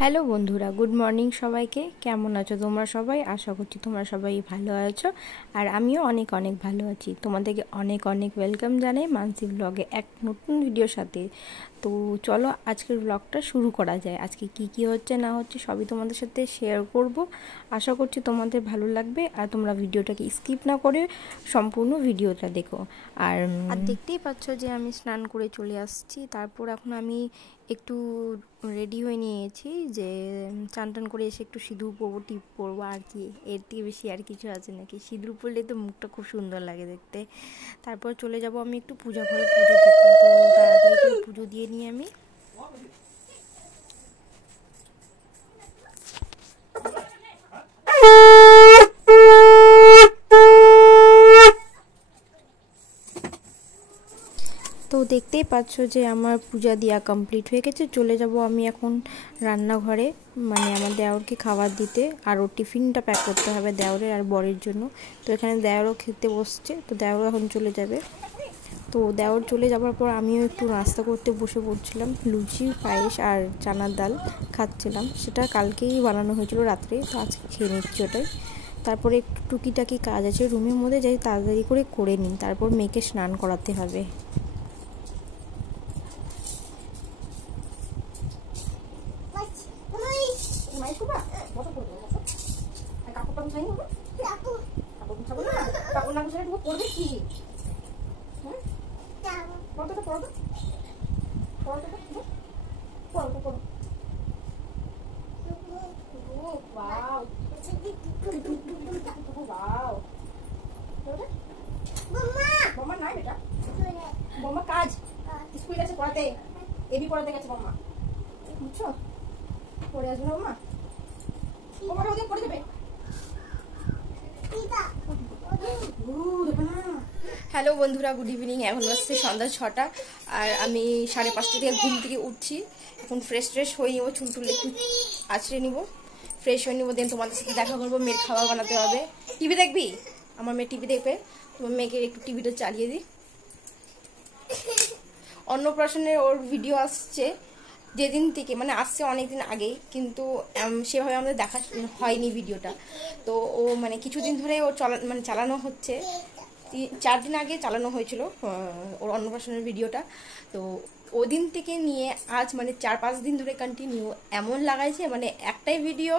Hello বন্ধুরা, good morning সবাইকে। কেমন আছো তোমরা সবাই? আশা করছি তোমরা সবাই ভালো আছো, আর আমিও অনেক অনেক ভালো আছি। তোমাদেরকে অনেক অনেক ওয়েলকাম জানাই মানসি ব্লগে এক নতুন ভিডিওর সাথে। তো চলো আজকের ব্লগটা শুরু করা যায়। আজকে কি কি হচ্ছে না হচ্ছে সবই তোমাদের সাথে শেয়ার করব। আশা করছি তোমাদের ভালো লাগবে, আর তোমরা ভিডিওটাকে স্কিপ না করে সম্পূর্ণ ভিডিওটা দেখো। আর দেখতেই পাচ্ছ যে আমি স্নান করে চলে আসছি। তারপর এখন আমি একটু রেডি হয়ে নিয়েছি, যে চান টান করে এসে একটু সিঁদুর পরবো, টিপ পরবো, আর কি এর থেকে বেশি আর কিছু আছে নাকি? সিঁদুর পরলে তো মুখটা খুব সুন্দর লাগে দেখতে। তারপর চলে যাব আমি একটু পূজা ঘরে পুজো দিতে। তো তাড়াতাড়ি করে পুজো দিয়ে নিই আমি। তো দেখতেই পাচ্ছ যে আমার পূজা দেওয়া কমপ্লিট হয়ে গেছে। চলে যাব আমি এখন রান্নাঘরে, মানে আমার দেওরকে খাবার দিতে, আর ওর টিফিনটা প্যাক করতে হবে দেওরের আর বরের জন্য। তো এখানে দেওরও খেতে বসছে, তো দেওরও এখন চলে যাবে। তো দেওর চলে যাওয়ার পর আমিও একটু নাস্তা করতে বসে পড়ছিলাম। লুচি, পায়েস আর চানার ডাল খাচ্ছিলাম। সেটা কালকেই বানানো হয়েছিল রাত্রে, তো আজকে খেয়ে নিচ্ছি ওটাই। তারপরে একটু টুকিটাকি কাজ আছে রুমের মধ্যে, যাই তাড়াতাড়ি করে নিই। তারপর মেয়েকে স্নান করাতে হবে। বম্মা কাজ স্কুল গেছে পড়াতে, এবি পড়াতে গেছে বম্মা, বুঝছো? পড়ে আসবে না বম্মা, বম্মাটা ওদিকে পড়ে দেবে। হ্যালো বন্ধুরা, গুড ইভিনিং। এখন হচ্ছে সন্ধ্যা 6টা, আর আমি 5:30 থেকে ঘুম থেকে উঠছি। এখন ফ্রেশ হয়ে নিবো, চুল টুল একটু আছড়ে নিবো, ফ্রেশ হয়ে নিবো। দেন তোমাদের সাথে দেখা করবো। মেয়ের খাবার বানাতে হবে। টিভি দেখবি? আমার মেয়ে টিভি দেখবে। তোমার মেয়েকে একটু টিভিটা চালিয়ে দিই। অন্নপ্রাশনের ওর ভিডিও আসছে যেদিন থেকে, মানে আসছে অনেকদিন আগেই, কিন্তু সেভাবে আমাদের দেখা হয়নি ভিডিওটা। তো ও মানে কিছুদিন ধরে ও চালানো হচ্ছে। 4 দিন আগে চালানো হয়েছিল ওর অন্নপ্রাশনের ভিডিওটা। তো ওদিন থেকে নিয়ে আজ মানে 4-5 দিন ধরে কন্টিনিউ এমন লাগাইছে, মানে একটাই ভিডিও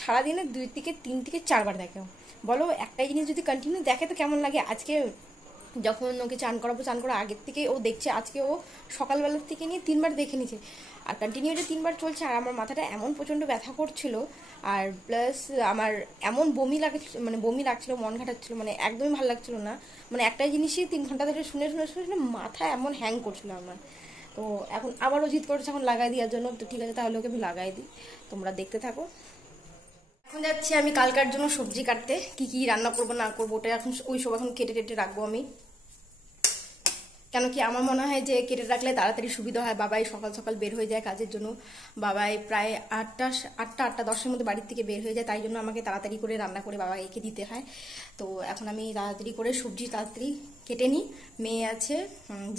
সারাদিনে 2 থেকে 3 থেকে 4 বার দেখে। বলো, একটাই জিনিস যদি কন্টিনিউ দেখে তো কেমন লাগে? আজকে যখন ওকে চান করার আগের থেকে ও দেখছে, আজকে ও সকালবেলার থেকে নিয়ে 3 বার দেখে নিয়েছে, আর কন্টিনিউ যে 3 বার চলছে। আর আমার মাথাটা এমন প্রচণ্ড ব্যথা করছিল, আর প্লাস আমার এমন বমি লাগছিল, মন ঘাটাচ্ছিল, মানে একদমই ভালো লাগছিল না। মানে একটাই জিনিসই 3 ঘন্টা ধরে শুনে মাথা এমন হ্যাং করছিল আমার। তো এখন আবারও জিদ করছে এখন লাগাই দেওয়ার জন্য। তো ঠিক আছে, তাহলে ওকে আমি লাগাই দিই, তোমরা দেখতে থাকো। এখন যাচ্ছি আমি কালকার জন্য সবজি কাটতে। কি কি রান্না করবো না করবো ওটা এখন এখন কেটে রাখবো আমি। কেন কি আমার মনে হয় যে কেটে রাখলে তাড়াতাড়ি সুবিধা হয়। বাবাই সকাল সকাল বের হয়ে যায় কাজের জন্য। বাবাই প্রায় 8টা 10টার মধ্যে বাড়ির থেকে বের হয়ে যায়, তাই জন্য আমাকে তাড়াতাড়ি করে রান্না করে বাবাকে দিতে হয়। তো এখন আমি তাড়াতাড়ি করে সবজি তাড়াতাড়ি কেটে নিই। মেয়ে আছে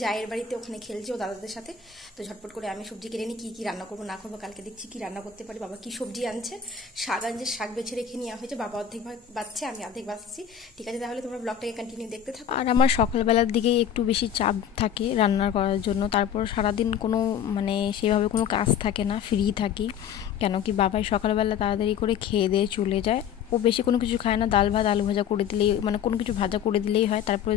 জায়ের বাড়িতে, ওখানে খেলছে ও দাদাদের সাথে। তো ঝটপট করে আমি সবজি কেটে নিই। কি রান্না করবো না করবো কালকে দেখছি কি রান্না করতে পারি। বাবা কি সবজি আনছে, শাক আনছে, শাক বেছে রেখে নেওয়া হয়েছে। বাবা অর্ধেক বাচ্চা, আমি অর্ধেক বাচ্ছি। ঠিক আছে, তাহলে তোমরা ব্লগটাকে কন্টিনিউ দেখতে থাকো। আর আমার সকালবেলার দিকেই একটু বেশি চাপ থাকে রান্না করার জন্য। তারপর সারাদিন কোনো মানে সেভাবে কোনো কাজ থাকে না, ফ্রি থাকি। কেন কি বাবাই সকালবেলা তাড়াতাড়ি করে খেয়ে দিয়ে চলে যায়। ও বেশি কোনো কিছু খায় না, ডাল ভাত আলু ভাজা করে দিলেই, মানে কোনো কিছু ভাজা করে দিলেই হয়। তারপরে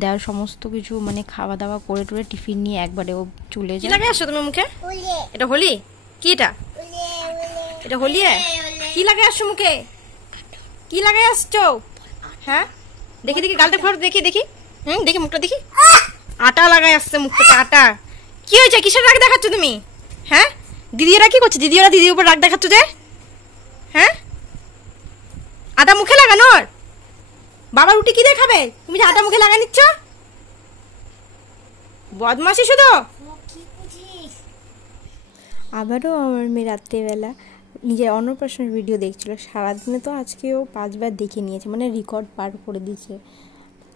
দেওর সমস্ত কিছু মানে খাওয়া দাওয়া করে টোরে টিফিন নিয়ে একবারে ও চলে যায়। কি লাগে আসছো তুমি মুখে? এটা হোলি? কি এটা হোলি? কি লাগে আসছো মুখে? কি লাগাই আসছো? হ্যাঁ দেখি গালটা ফোড়, দেখি দেখি মুখটা দেখি। আটা লাগাই আসছে মুখ থেকে, আটা। কি হয়েছে? কিসের রাগ দেখাচ্ছ তুমি? হ্যাঁ দিদিরা কি করছে? দিদির উপর রাগ দেখাচ্ছ যে? হ্যাঁ আটা মুখে লাগানোর? বাবা রুটি কি দেখাবে? তুমি যে আটা মুখে লাগা নিচ্ছ, বদমাশি শুধু। আবারও আমার মেয়ে রাত্রেবেলা নিজের অন্নপ্রাশনের ভিডিও দেখছিল। সারাদিনে তো আজকেও 5 বার দেখে নিয়েছে, মানে রেকর্ড পার করে দিয়েছে।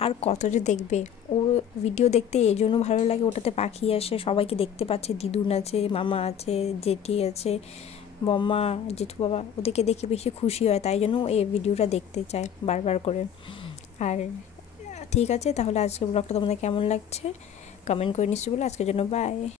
আর কত যে দেখবে। ও ভিডিও দেখতে এই জন্য ভালো লাগে, ওটাতে পাখি আসে, সবাইকে দেখতে পাচ্ছে, দিদুন আছে, মামা আছে, জেঠি আছে, বম্মা, জেঠু বাবা, ওদেরকে দেখে বেশি খুশি হয়, তাই জন্য এই ভিডিওটা দেখতে চায় বারবার করে। আর ঠিক আছে, তাহলে আজকে ব্লগটা তোমাদের কেমন লাগছে কমেন্ট করে নিশ্চয়ই বলো। আজকের জন্য বাই।